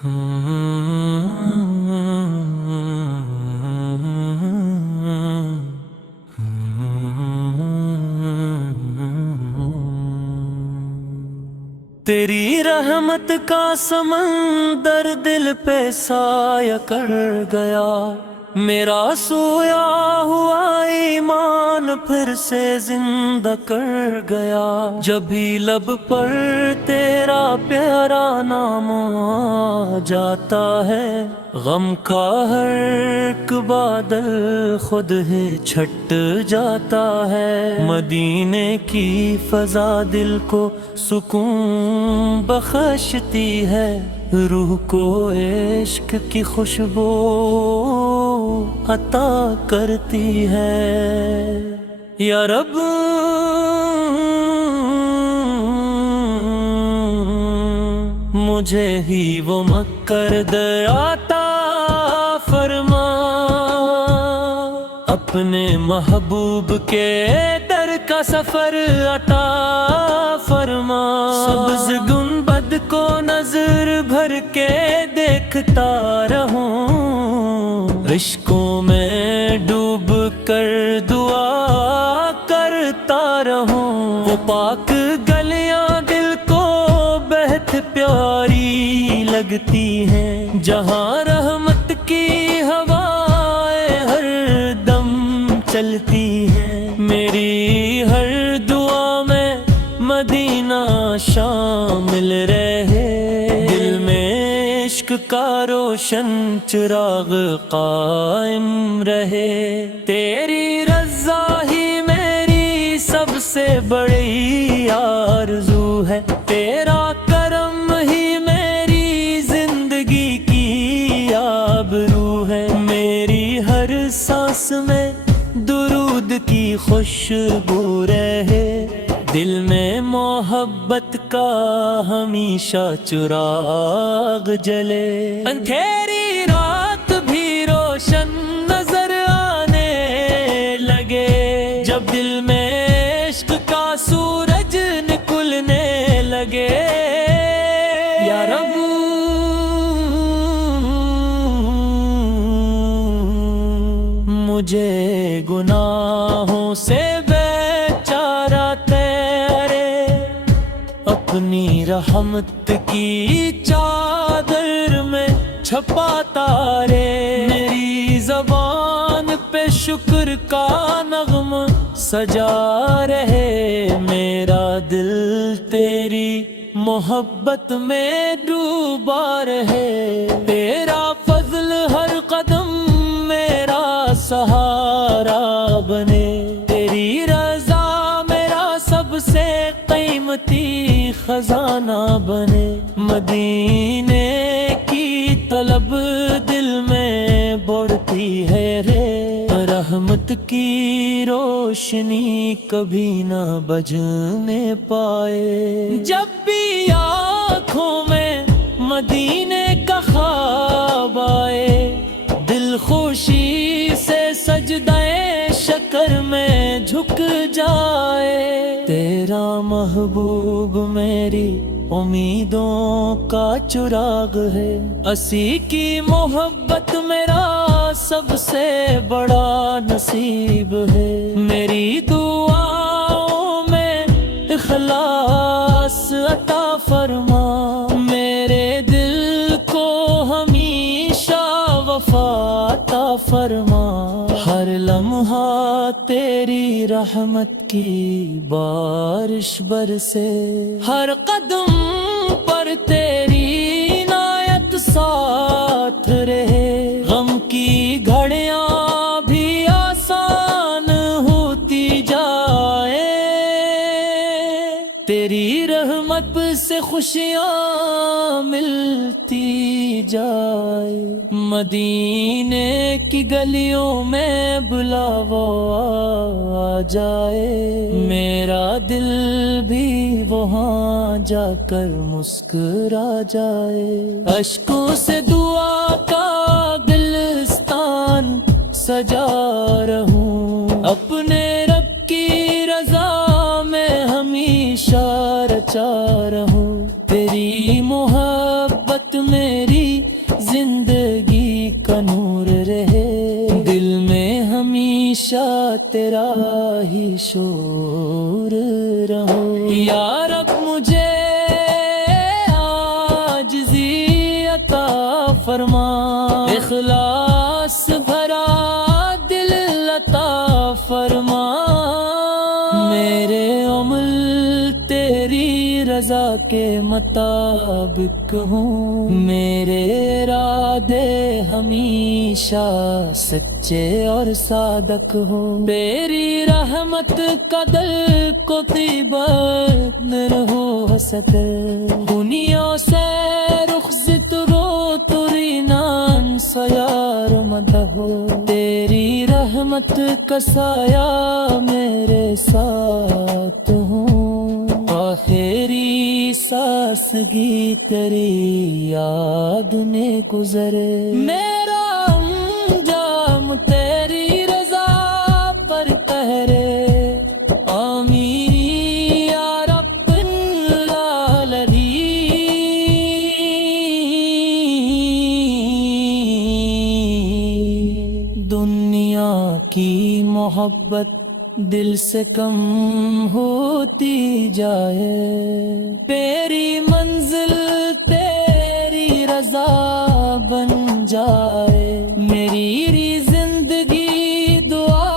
تیری رحمت کا سمندر دل پہ سایہ کر گیا، میرا سویا ہوا ایمان پھر سے زندہ کر گیا۔ جب بھی لب پر تیرا پیارا نام آ جاتا ہے، غم کا ہر ایک بادل خود ہی چھٹ جاتا ہے۔ مدینے کی فضا دل کو سکون بخشتی ہے، روح کو عشق کی خوشبو عطا کرتی ہے۔ یا رب مجھے ہی وہ مکر در عطا فرما، اپنے محبوب کے در کا سفر عطا فرما۔ سبز گنبد کو نظر بھر کے دیکھتا رہوں، عشقوں میں ڈوب کر دعا کرتا رہوں۔ وہ پاک گلیاں دل کو بہت پیاری لگتی ہیں، جہاں رحمت کی ہوائیں ہر دم چلتی ہیں۔ میری ہر دعا میں مدینہ شامل رہے، دل میں عشق کا روشن چراغ قائم رہے۔ تیری رضا ہی میری سب سے بڑی آرزو ہے، تیرا کرم ہی میری زندگی کی آبرو ہے۔ میری ہر سانس میں درود کی خوشبو رہے، دل میں محبت کا ہمیشہ چراغ جلے۔ اندھیری رات بھی روشن نظر آنے لگے، جب دل میں عشق کا سورج نکلنے لگے۔ یا رب مجھے گناہوں سے اپنی رحمت کی چادر میں چھپاتا رے۔ میری زبان پہ شکر کا نغمہ سجا رہے، میرا دل تیری محبت میں ڈوبا رہے۔ تیرا فضل ہر قدم میرا سہارا بنے، تیری رضا میرا سب سے قیمتی خزانہ بنے۔ مدینے کی طلب دل میں بڑھتی ہے رے، رحمت کی روشنی کبھی نہ بجھنے پائے۔ جب بھی آنکھوں میں مدینے کا خواب آئے، دل خوشی سے سجدہ شکر میں جھک جائے۔ تیرا محبوب میری امیدوں کا چراغ ہے، اسی کی محبت میرا سب سے بڑا نصیب ہے۔ میری دعاؤں میں اخلاص عطا فرما، میرے دل کو ہمیشہ وفا عطا فرما۔ ہر لمحہ تیری رحمت کی بارش برسے، ہر قدم پر تیری عنایت ساتھ رہے۔ غم کی گھڑیاں بھی آسان ہوتی جائے، تیری رحمت سے خوشیاں ملتی جائے۔ مدینے کی گلیوں میں بلاوا آ جائے، میرا دل بھی وہاں جا کر مسکرا جائے۔ اشکوں سے دعا کا گلستان سجا رہوں، اپنے رب کی رضا میں ہمیشہ رچا رہوں۔ تیری محبت میری زندگی کا نور رہے، دل میں ہمیشہ تیرا ہی شور رہو۔ یا رب مجھے عاجزی عطا فرما، اخلاص بھرا دل عطا فرما، میرے عمل تیری رضا کے مطابق ہوں، میرے ارادے ہمیشہ سچے اور صادق ہوں، تیری رحمت کا دل کو طیبت رہو حسد، دنیا سے رخصت رو ترینان سیار مدہ ہو، تیری رحمت کا سایہ میرے ساتھ ہوں، آخری سانس گی تیری یاد میں گزرے، میرا انجام تیری رضا پر ٹھہرے، آمین یا رب العالمین۔ دنیا کی محبت دل سے کم ہوتی جائے، تیری منزل تیری رضا بن جائے، میری زندگی دعا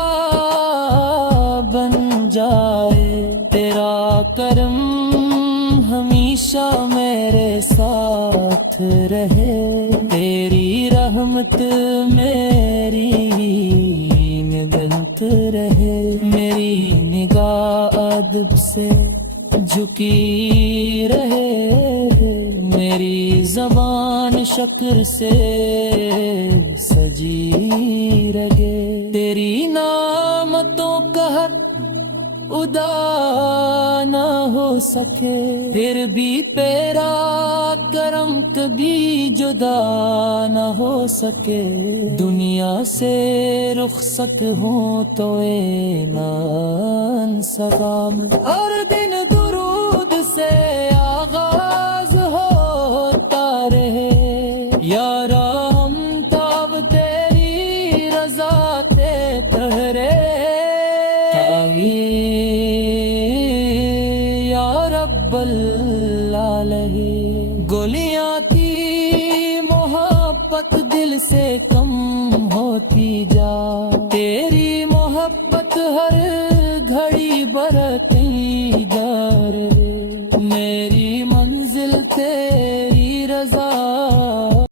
بن جائے، تیرا کرم ہمیشہ میرے ساتھ رہے، تیری رحمت میری نگہت رہے، میری نگاہ ادب سے جھکی رہے، میری زبان شکر سے سجی رہے، تیری نعمتوں کا حق ادا نہ ہو سکے، پھر بھی تیرا کرم کبھی جدا نہ ہو سکے، دنیا سے رخصت ہوں تو اے نان سلام، ہر دن درود سے آغاز ہوتا رہے، یا رام تاب تیری رضا تے ٹھہرے، یا رب العالمین، گولیاں کی محبت دل سے